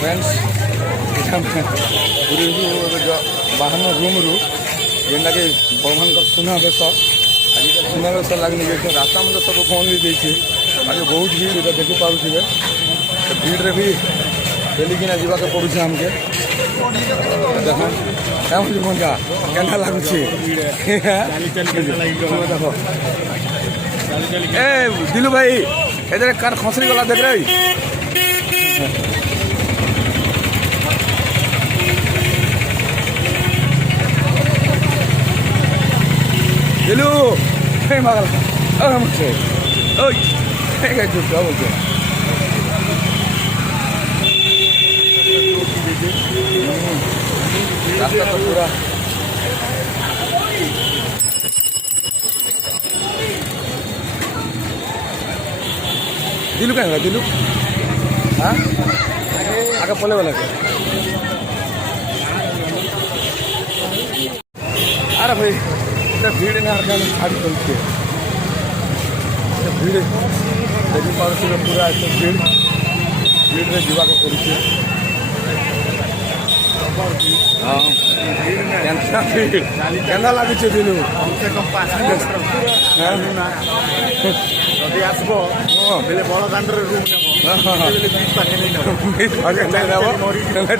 friends बाहर room रू जेनटा कि भगवान सुनावेश आज सुनावेश लगनी रास्ता मतलब सब बंद हो आगे बहुत भीड़ देखी पारे भीड़ भी चलिकिना जावाक पड़ुछ आमके देख मजा के लगुच ए दिलू भाई इधर कार खसरी गला देख रही दिलू मगल मुझे रास्ता तो पूरा दिलू क्या दिलू हाँ आगे पले वाला क्या अरे भाई भीड़ ना छाड़ी चलती भीड़ देखी पारे पूरा भीड़ भीड़ में जावाक पड़े हाँ के लगुच दिलू कम से कम 5 जदि आसब बड़ दाण्ड रूम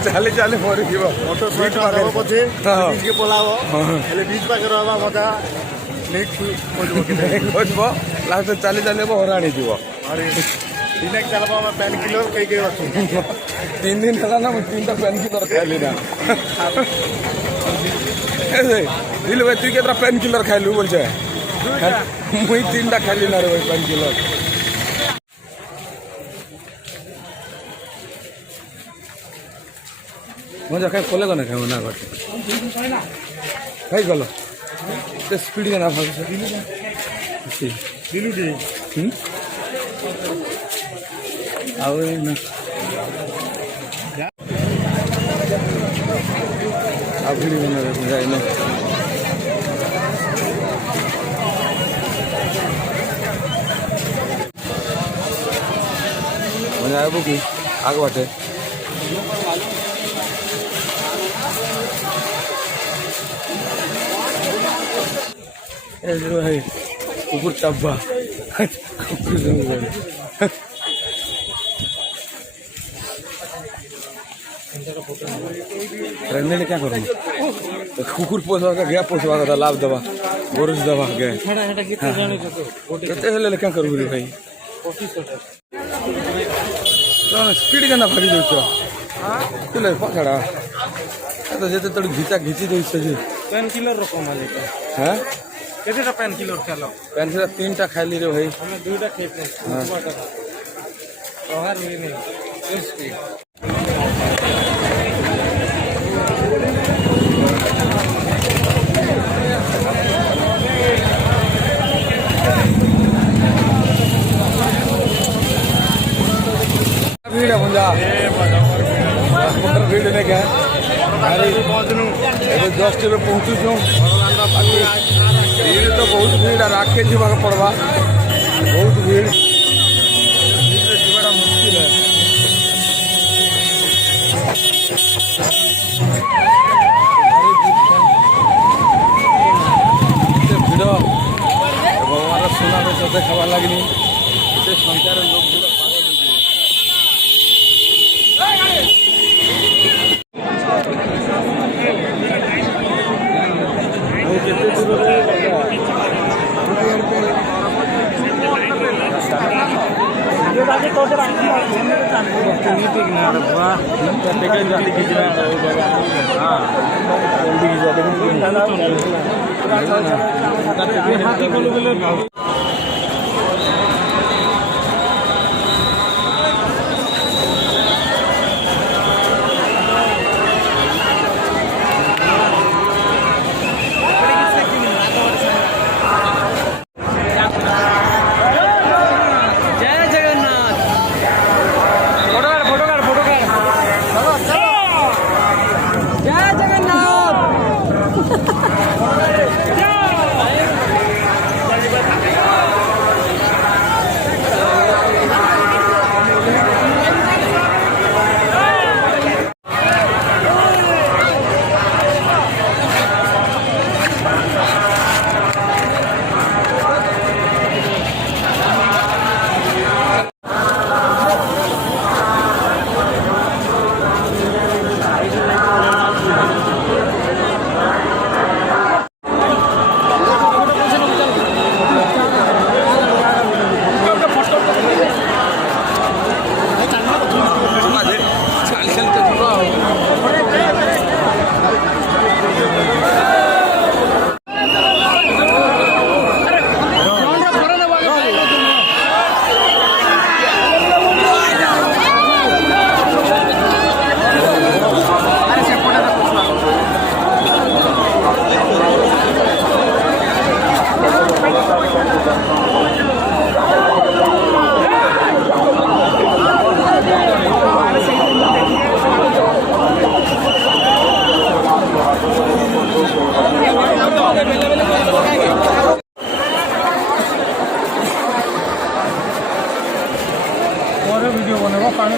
चली चली मरी मोटर पछे बीच के पलाव बीच पाखे रहा मजा नहीं खोजब लास्ट चली चली हराणी जीव दिन चलब पेन किलर कई अच्छे 3 दिन है ना 3टा पेन किलर खाइली ना दिल भाई तु के पेन किलर खाइलु बोल मुई 3टा खाइली ना रे भाई पेन किलर मजा खाई कले गने खाऊ ना घर खाई गल स्पीड ना भाग दिलू दे भीड़ बना जाए मजा आए कि आग बाटे भाई कुकुर टब्बा प्रेगनेंट क्या करूँ तो कुकुर पोसवा का गया पोसवा का लाभ दवा गोरस दवा गए क्या करूँ भाई स्पीड के ना भागी दौच पकड़ा तो जेते तोड़ घिचा घिची दौच पेन किलर रकम हाँ केतेटा पेन किलर खेल पेन किलर 3टा खाइली रे भाई हमें 2टा खेपे बाहर हुई नहीं भीड़ है मुंजा भीड़ नहीं क्या जस्ट पहुँचु भीड़ तो बहुत भीड़ राखे जावाक पड़वा बहुत भीड़ जावाटा मुश्किल है भीड़ भगवान सुनावेश देखा लगनी संख्यार लोक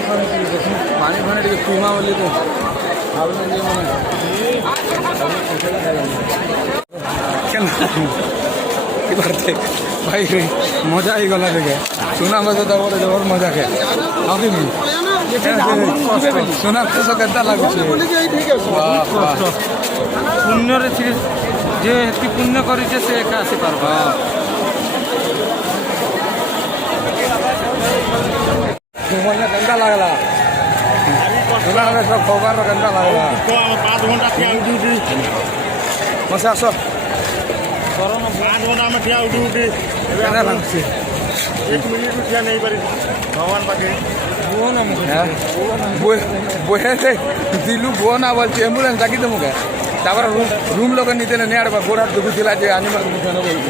ପାଣି ଫାଣି ଟିକେ ପିଇମା ବୋଲି ତ ଭାବୁଛନ୍ତି ଯେ ମାନେ କି ବାର୍ତ୍ତେ ଭାଇ ମଜା ହେଇଗଲା ଟିକେ ସୁନା ବେଶ ତ ଗୋଟେ ଜବର ମଜା ଖେ ଆଉ କି ସୁନା ବେଶ କେନ୍ତା ଲାଗୁଛି ପୁଣ୍ୟରେ ଯେ ଏତିକି ପୁଣ୍ୟ କରିଛେ ସେ ଏକା ଆସିପାରବା କେନ୍ତା ଲାଗଲା ସୁନା ବେଶ ଖବର କେନ୍ତା ଲାଗଲା 5 ଘଣ୍ଟା ଠିଆ ଉଠି ମଶା ଆସ 5 ଘଣ୍ଟା ଆମେ ଠିଆ ଉଠି କେନ୍ତା ଲାଗୁଛି 1 ମିନିଟ୍ ବି ଠିଆ ନେଇପାରି ଭଗବାନ ପାଖେ বহে দিলু বো না বলছি অ্যাম্বুলেন্স ডাকি দেবো কে তারপরে রুম লোক নিতে নিয়ে আড়বা গোড়ার দুগুছিলা যে আনিমাল মুখানো বলছি